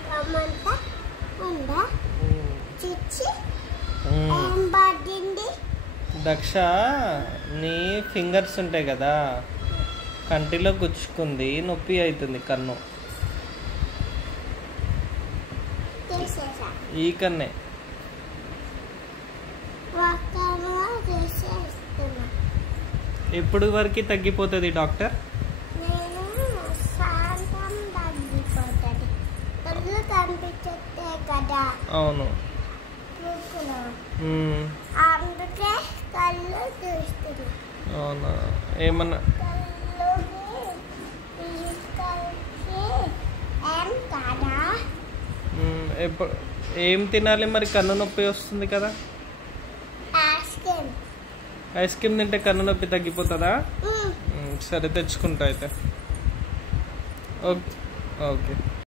భాగమంతా ఉందా చిచ్చి ఏం పడింది దక్ష నీ ఫింగర్స్ ఉంటాయి కదా కంటిలో గుచ్చుకుంది నొప్పి అవుతుంది కన్ను తీసేసా ఈ కన్నే ఒక్కమో తీసేస్తున్నా ఎప్పుడు వరకు తగ్గిపోతుంది డాక్టర్ నేను శాంతం తగ్గిపోతుంది కళ్ళు కనిపించే కదా అవును బుక్కులో అందుకే కళ్ళు చూస్తుంది అవునా ఏమన్నా ఏం తినాలి మరి కన్ను నొప్పి వస్తుంది కదా ఐస్ క్రీమ్ తింటే కన్ను నొప్పి తగ్గిపోతుందా సరే తెచ్చుకుంటా అయితే ఓకే ఓకే